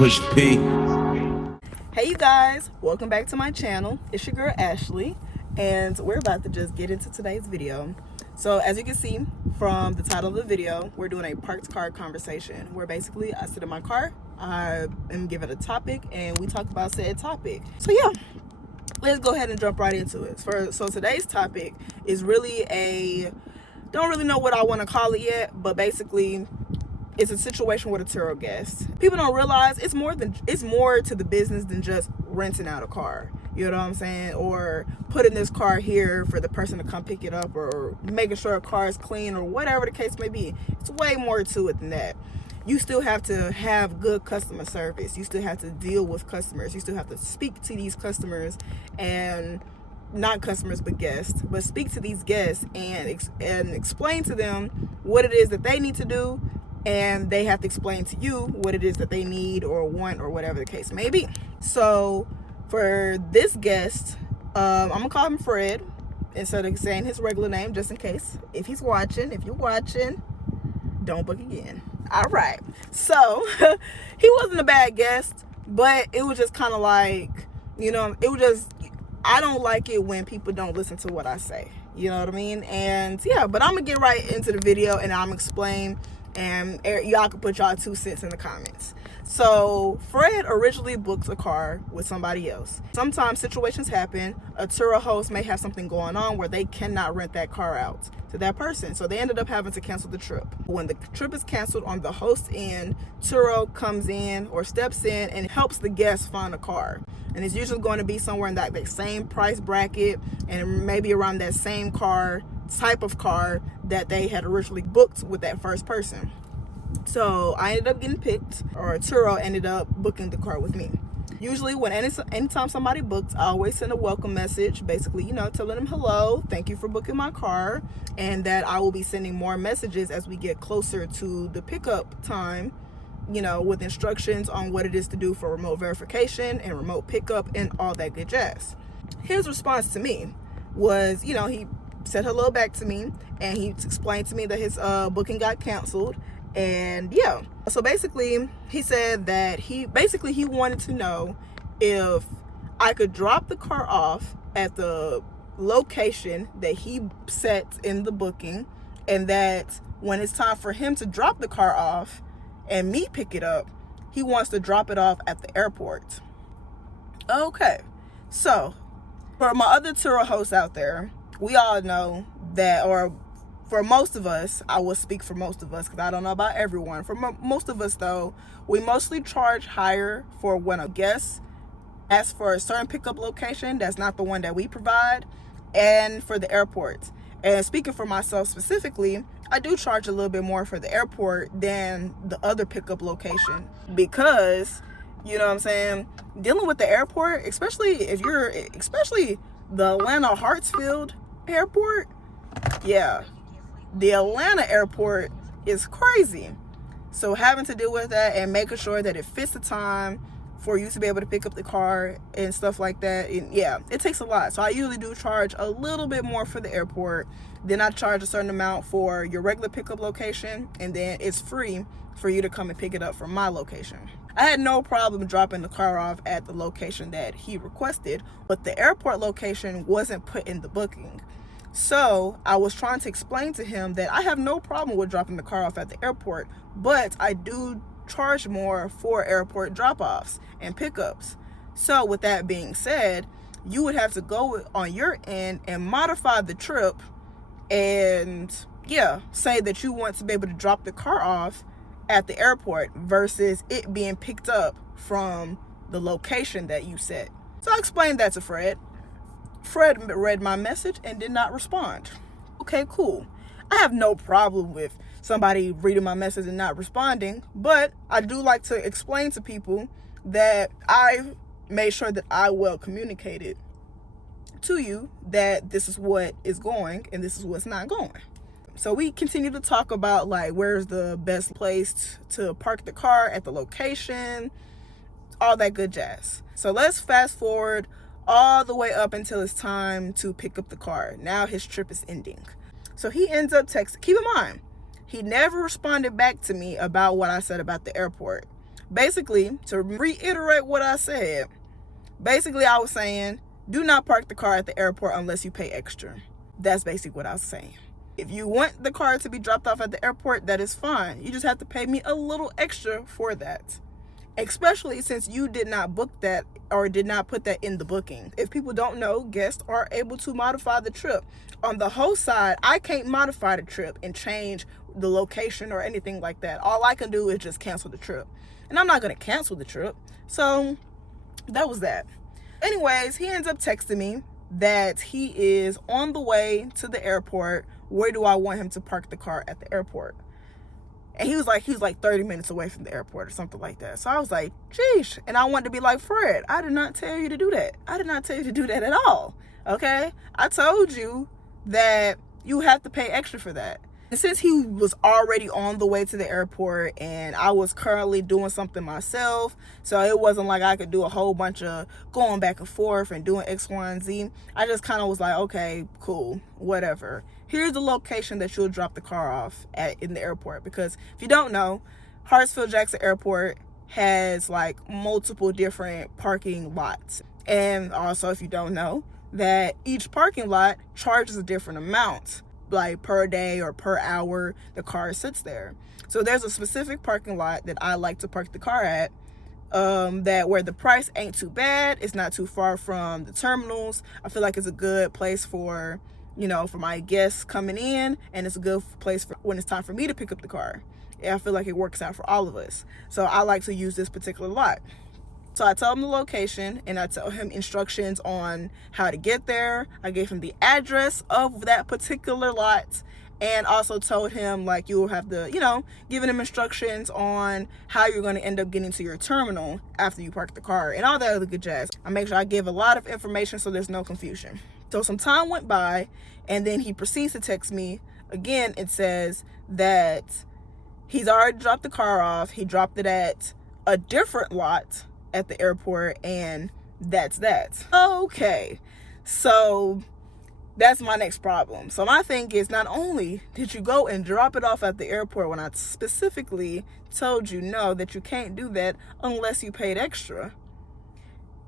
Push P. Hey you guys, welcome back to my channel. It's your girl Ashley, and we're about to just get into today's video. So as you can see from the title of the video, we're doing a parked car conversation where basically I sit in my car, I am given a topic, and we talk about said topic. So yeah, let's go ahead and jump right into it. So today's topic is really don't really know what I want to call it yet, but basically it's a situation with a Turo guest. People don't realize it's more to the business than just renting out a car. You know what I'm saying? Or putting this car here for the person to come pick it up, or making sure a car is clean, or whatever the case may be. It's way more to it than that. You still have to have good customer service. You still have to deal with customers. You still have to speak to these customers, and not customers but guests, but speak to these guests and explain to them what it is that they need to do, and they have to explain to you what it is that they need or want, or whatever the case may be. So for this guest, I'm gonna call him Fred instead of saying his regular name, just in case. If you're watching, don't book again. All right. So he wasn't a bad guest, but it was just kind of like, I don't like it when people don't listen to what I say. You know what I mean? And yeah, but I'm gonna get right into the video and I'm gonna explain, and y'all can put y'all 2 cents in the comments. So Fred originally booked a car with somebody else. Sometimes situations happen. A Turo host may have something going on where they cannot rent that car out to that person, so they ended up having to cancel the trip. When the trip is canceled on the host end, Turo comes in or steps in and helps the guest find a car, and it's usually going to be somewhere in that same price bracket, and maybe around that same type of car that they had originally booked with that first person. So I ended up getting picked, or Turo ended up booking the car with me. Usually anytime somebody books, I always send a welcome message, basically, telling them hello, thank you for booking my car, and that I will be sending more messages as we get closer to the pickup time, with instructions on what it is to do for remote verification and remote pickup and all that good jazz. His response to me was, he said hello back to me, and he explained to me that his booking got canceled. And yeah, so basically he said that he wanted to know if I could drop the car off at the location that he set in the booking, and that when it's time for him to drop the car off and me pick it up, he wants to drop it off at the airport. Okay, so for my other Turo hosts out there, we all know that, or for most of us, I will speak for most of us because I don't know about everyone. For most of us, though, we mostly charge higher for when a guest asks for a certain pickup location that's not the one that we provide, and for the airport. And speaking for myself specifically, I do charge a little bit more for the airport than the other pickup location, because, dealing with the airport, especially the Atlanta Hartsfield airport, yeah. The Atlanta airport is crazy. So having to deal with that and making sure that it fits the time for you to be able to pick up the car and stuff like that, it takes a lot. So I usually do charge a little bit more for the airport. Then I charge a certain amount for your regular pickup location, and then it's free for you to come and pick it up from my location. I had no problem dropping the car off at the location that he requested, but the airport location wasn't put in the booking. So I was trying to explain to him that I have no problem with dropping the car off at the airport, but I do charge more for airport drop-offs and pickups. So with that being said, you would have to go on your end and modify the trip and say that you want to be able to drop the car off at the airport versus it being picked up from the location that you set. So I explained that to Fred. Fred read my message and did not respond. Okay, cool. I have no problem with somebody reading my message and not responding, but I do like to explain to people that I made sure that I well communicated to you that this is what is going and this is what's not going. So we continue to talk about where's the best place to park the car at the location, all that good jazz. So let's fast forward all the way up until it's time to pick up the car. Now his trip is ending. So he ends up texting. Keep in mind, he never responded back to me about what I said about the airport. Basically, to reiterate what I said, basically I was saying, do not park the car at the airport unless you pay extra. That's basically what I was saying. If you want the car to be dropped off at the airport, that is fine. You just have to pay me a little extra for that. Especially since you did not book that or did not put that in the booking. If people don't know, guests are able to modify the trip. On the host side, I can't modify the trip and change the location or anything like that. All I can do is just cancel the trip. And I'm not going to cancel the trip. So that was that. Anyways, he ends up texting me that he is on the way to the airport. Where do I want him to park the car at the airport? And he was like 30 minutes away from the airport or something like that. So I was like, sheesh. And I wanted to be like, Fred, I did not tell you to do that. I did not tell you to do that at all. Okay? I told you that you have to pay extra for that. And since he was already on the way to the airport and I was currently doing something myself, so it wasn't like I could do a whole bunch of going back and forth and doing X, Y, and Z. I just kind of was like, okay, cool, whatever. Here's the location that you'll drop the car off at in the airport. Because if you don't know, Hartsfield-Jackson Airport has like multiple different parking lots. And also, if you don't know, that each parking lot charges a different amount, like per day or per hour the car sits there. So there's a specific parking lot that I like to park the car at, that where the price ain't too bad. It's not too far from the terminals. I feel like it's a good place for, you know, for my guests coming in, and it's a good place for when it's time for me to pick up the car. I feel like it works out for all of us. So I like to use this particular lot. So I tell him the location and I tell him instructions on how to get there. I gave him the address of that particular lot and also told him like you will have to, you know, giving him instructions on how you're going to end up getting to your terminal after you park the car and all that other good jazz. I make sure I give a lot of information so there's no confusion. So some time went by and then he proceeds to text me again. It says that he's already dropped the car off. He dropped it at a different lot at the airport, and that's that. Okay, so that's my next problem. So my thing is, not only did you go and drop it off at the airport when I specifically told you no, that you can't do that unless you paid extra,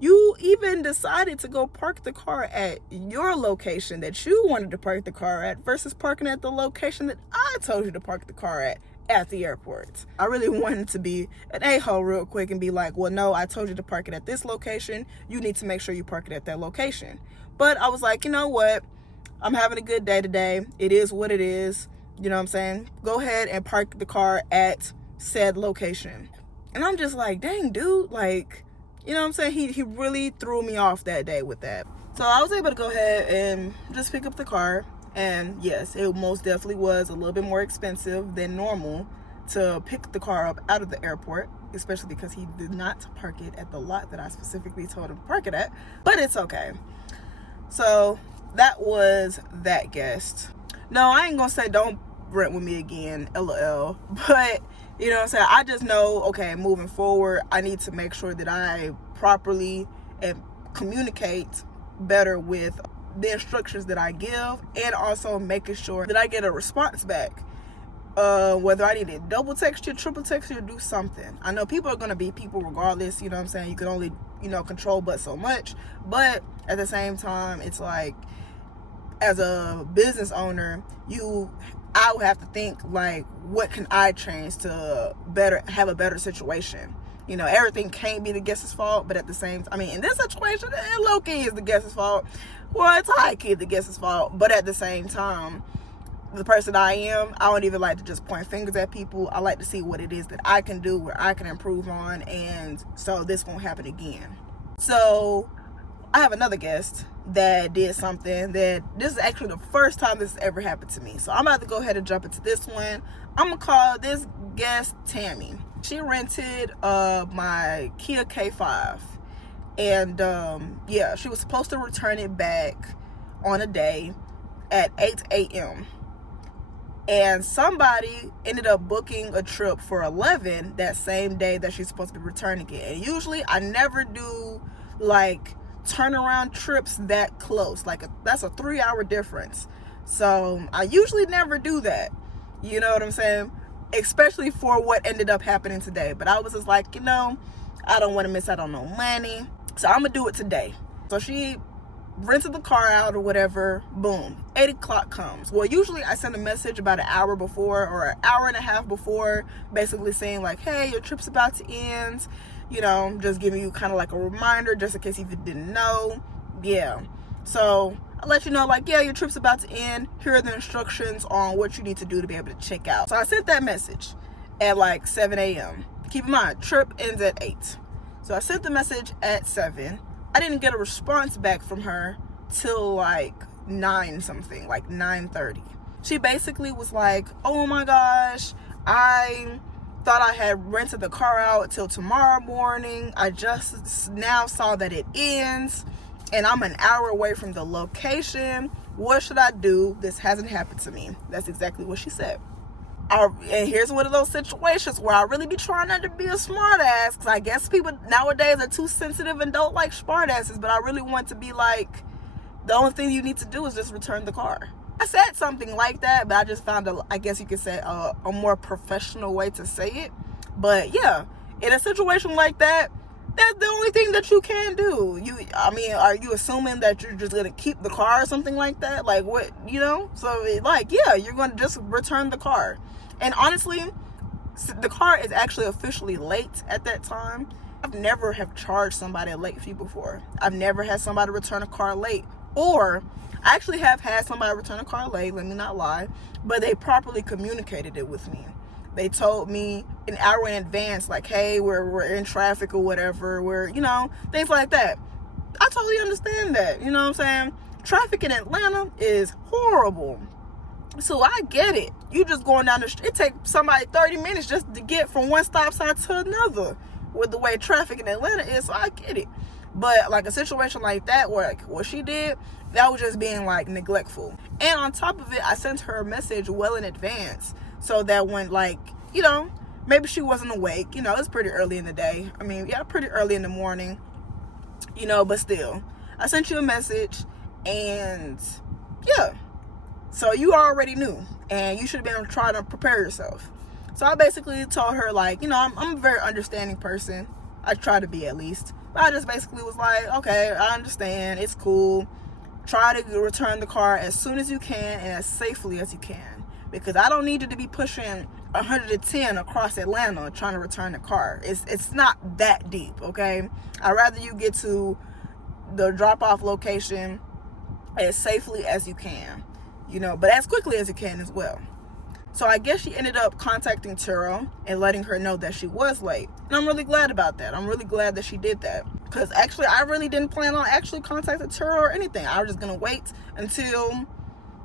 you even decided to go park the car at your location that you wanted to park the car at versus parking at the location that I told you to park the car at the airport. I really wanted to be an a-hole real quick and be like, well, no, I told you to park it at this location. You need to make sure you park it at that location. But I was like, you know what? I'm having a good day today. It is what it is. You know what I'm saying? Go ahead and park the car at said location. And I'm just like, dang, dude, like, you know what I'm saying? He really threw me off that day with that. So I was able to go ahead and just pick up the car. And yes, it most definitely was a little bit more expensive than normal to pick the car up out of the airport, especially because he did not park it at the lot that I specifically told him to park it at. But it's okay. So that was that guest. No, I ain't gonna say don't rent with me again, LOL. But you know what I'm saying? I just know, okay, moving forward, I need to make sure that I properly and communicate better with the instructions that I give, and also making sure that I get a response back. Whether I need to double text you, triple text you, or do something. I know people are going to be people regardless, you know what I'm saying? You can only, you know, control but so much. But at the same time, it's like, as a business owner, I would have to think like, what can I change to have a better situation? You know, everything can't be the guest's fault, but at the same time, I mean, in this situation, low-key is the guest's fault. Well, it's high-key the guest's fault, but at the same time, the person I am, I don't even like to just point fingers at people. I like to see what it is that I can do, where I can improve on, and so this won't happen again. So I have another guest that did something that, this is actually the first time this has ever happened to me. So I'm about to go ahead and jump into this one. I'm gonna call this guest Tammy. She rented my Kia K5, and yeah, she was supposed to return it back on a day at 8 a.m. and somebody ended up booking a trip for 11 that same day that she's supposed to be returning it. And usually I never do like turnaround trips that close, like that's a 3-hour difference, so I usually never do that, you know what I'm saying? especially for what ended up happening today. But I was just like, you know, I don't want to miss out on no money, so I'm gonna do it today. So she rented the car out or whatever. Boom, 8 o'clock comes. Well, usually I send a message about an hour before or an hour and a half before, basically saying like, hey, your trip's about to end, you know, just giving you kind of like a reminder just in case if you didn't know. Yeah, so I let you know like, yeah, your trip's about to end, here are the instructions on what you need to do to be able to check out. So I sent that message at like 7 a.m. Keep in mind, trip ends at 8. So I sent the message at 7. I didn't get a response back from her till like 9 something, like 9:30. She basically was like, oh my gosh, I thought I had rented the car out till tomorrow morning. I just now saw that it ends and I'm an hour away from the location. What should I do? This hasn't happened to me. That's exactly what she said. And here's one of those situations where I really be trying not to be a smart ass, because I guess people nowadays are too sensitive and don't like smart asses, but I really want to be like, the only thing you need to do is just return the car. I said something like that, but I just found I guess you could say a more professional way to say it. But yeah, in a situation like that, that's the only thing that you can do. I mean, are you assuming that you're just gonna keep the car or something like that? Like what, you know? So like, yeah, you're gonna just return the car. And honestly, the car is actually officially late at that time. I've never have charged somebody a late fee before. I've never had somebody return a car late. Or I actually have had somebody return a car late, let me not lie, but they properly communicated it with me. They told me an hour in advance, like, hey, we're in traffic or whatever, we're, you know, things like that. I totally understand that, you know what I'm saying? Traffic in Atlanta is horrible. So I get it. You just going down the street, it takes somebody 30 minutes just to get from one stop sign to another with the way traffic in Atlanta is, so I get it. But like a situation like that, where like what she did, that was just being like neglectful. And on top of it, I sent her a message well in advance, so that when, like, you know, maybe she wasn't awake, you know, it's pretty early in the day. I mean, yeah, pretty early in the morning, you know, but still, I sent you a message, and yeah, so you already knew, and you should have been trying to prepare yourself. So I basically told her, like, you know, I'm a very understanding person. I try to be, at least. But I just basically was like, okay, I understand, it's cool. Try to return the car as soon as you can and as safely as you can, because I don't need you to be pushing 110 across Atlanta trying to return the car. It's not that deep, okay? I'd rather you get to the drop-off location as safely as you can, you know, but as quickly as you can as well. So I guess she ended up contacting Turo and letting her know that she was late. And I'm really glad about that. I'm really glad that she did that. Because actually, I really didn't plan on actually contacting Turo or anything. I was just going to wait until,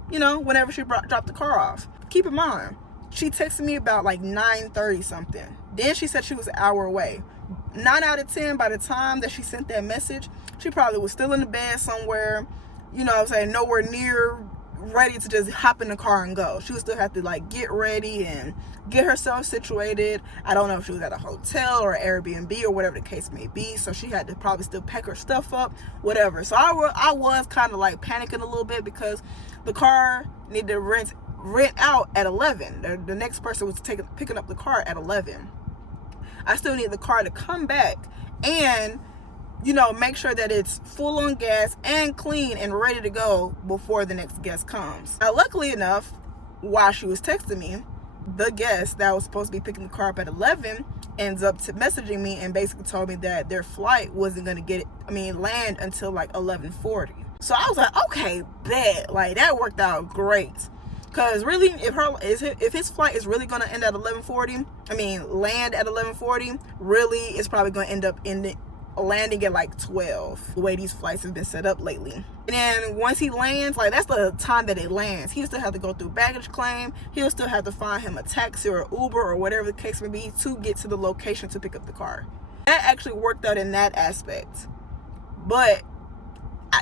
you know, whenever she dropped the car off. Keep in mind, she texted me about like 9:30 something. Then she said she was an hour away. 9 out of 10, by the time that she sent that message, she probably was still in the bed somewhere, you know what I'm saying, nowhere near ready to just hop in the car and go. She would still have to like get ready and get herself situated. I don't know if she was at a hotel or Airbnb or whatever the case may be, so she had to probably still pack her stuff up, whatever. So I was kind of like panicking a little bit, because the car needed to rent out at 11. The next person was picking up the car at 11. I still need the car to come back and, you know, make sure that it's full on gas and clean and ready to go before the next guest comes. Now, luckily enough, while she was texting me, the guest that was supposed to be picking the car up at 11 ends up messaging me and basically told me that their flight wasn't going to land until like 11:40. So I was like, okay, bet. Like, that worked out great. Because really, if his flight is really going to end at 11:40, land at 11:40, really, it's probably going to end up landing at like 12, the way these flights have been set up lately. And then once he lands, like, that's the time that it lands. He'll still have to go through baggage claim. He'll still have to find him a taxi or Uber or whatever the case may be to get to the location to pick up the car. That actually worked out in that aspect. But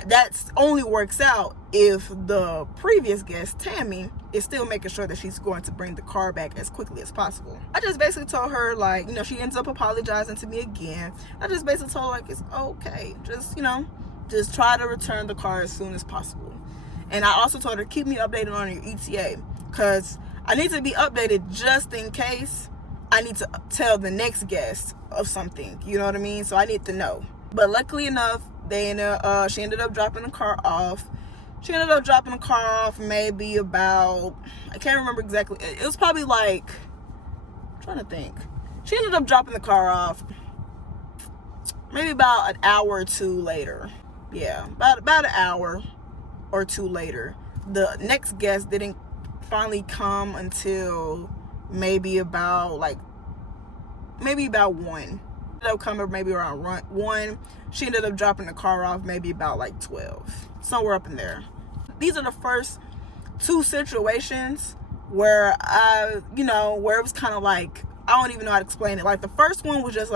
that only works out if the previous guest, Tammy, is still making sure that she's going to bring the car back as quickly as possible. I just basically told her, like, you know, she ends up apologizing to me again. I just basically told her, like, it's okay. Just, you know, just try to return the car as soon as possible. And I also told her, keep me updated on your ETA, because I need to be updated just in case I need to tell the next guest of something. You know what I mean? So I need to know. But luckily enough, she ended up dropping the car off. She ended up dropping the car off maybe about, I can't remember exactly. It was probably like, I'm trying to think. She ended up dropping the car off maybe about an hour or two later. Yeah, about an hour or two later. The next guest didn't finally come until maybe about 1. Ended up coming maybe around 1. She ended up dropping the car off maybe about like 12, somewhere up in there. These are the first 2 situations where where it was kind of like, I don't even know how to explain it. Like the first one was just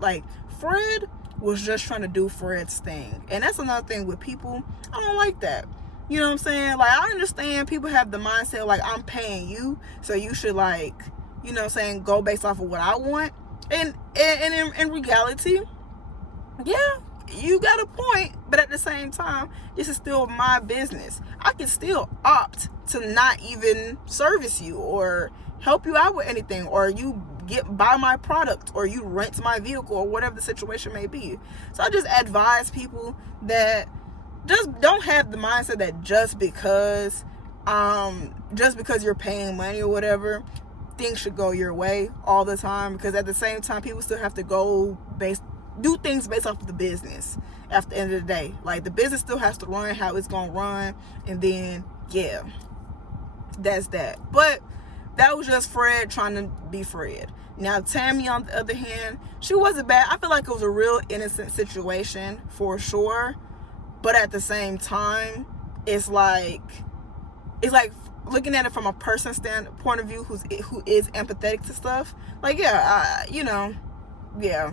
like Fred was just trying to do Fred's thing. And that's another thing with people. I don't like that. You know what I'm saying? Like, I understand people have the mindset like, I'm paying you, so you should, like, you know what I'm saying, go based off of what I want. And in reality, yeah, you got a point. But at the same time, this is still my business. I can still opt to not even service you or help you out with anything, or you buy my product, or you rent my vehicle, or whatever the situation may be. So I just advise people that just don't have the mindset that just because you're paying money or whatever, things should go your way all the time. Because at the same time, people still have to do things based off of the business at the end of the day. Like, the business still has to run how it's gonna run, and then yeah, that's that. But that was just Fred trying to be Fred. Now Tammy, on the other hand, she wasn't bad. I feel like it was a real innocent situation for sure. But at the same time, it's like looking at it from a person's point of view who is empathetic to stuff. Like, yeah, yeah,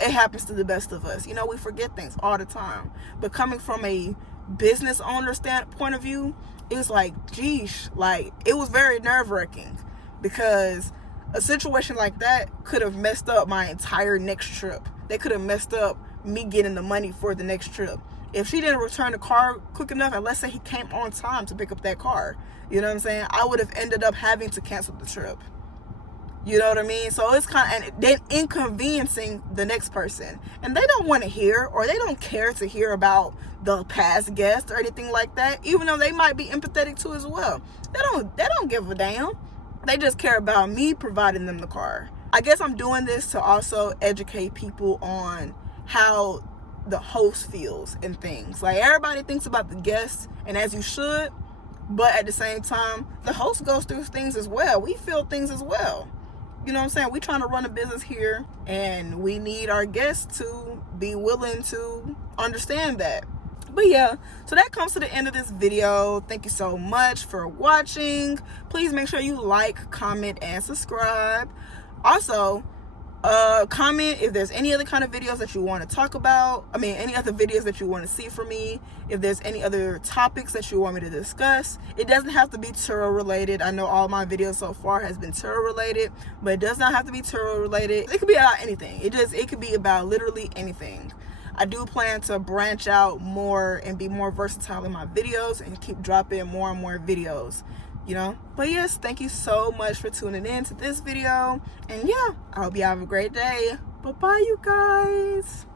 it happens to the best of us. You know, we forget things all the time. But coming from a business owner point of view, it's like, geesh, like, it was very nerve-wracking, because a situation like that could have messed up my entire next trip. They could have messed up me getting the money for the next trip. If she didn't return the car quick enough, and let's say he came on time to pick up that car, you know what I'm saying, I would have ended up having to cancel the trip. You know what I mean? So it's kind of, and then inconveniencing the next person. And they don't want to hear, or they don't care to hear about the past guest or anything like that, even though they might be empathetic too as well. They don't give a damn. They just care about me providing them the car. I guess I'm doing this to also educate people on how the host feels and things. Like, everybody thinks about the guests, and as you should, but at the same time, the host goes through things as well. We feel things as well. You know what I'm saying? We're trying to run a business here, and we need our guests to be willing to understand that. But yeah, so that comes to the end of this video. Thank you so much for watching. Please make sure you like, comment, and subscribe. Also, comment if there's any other kind of videos that you want to talk about. I mean, any other videos that you want to see from me. If there's any other topics that you want me to discuss. It doesn't have to be Turo related. I know all my videos so far has been Turo related, but it does not have to be Turo related. It could be about anything. It could be about literally anything. I do plan to branch out more and be more versatile in my videos and keep dropping more and more videos, you know. But yes, thank you so much for tuning in to this video, and yeah, I hope you have a great day. Bye bye, you guys.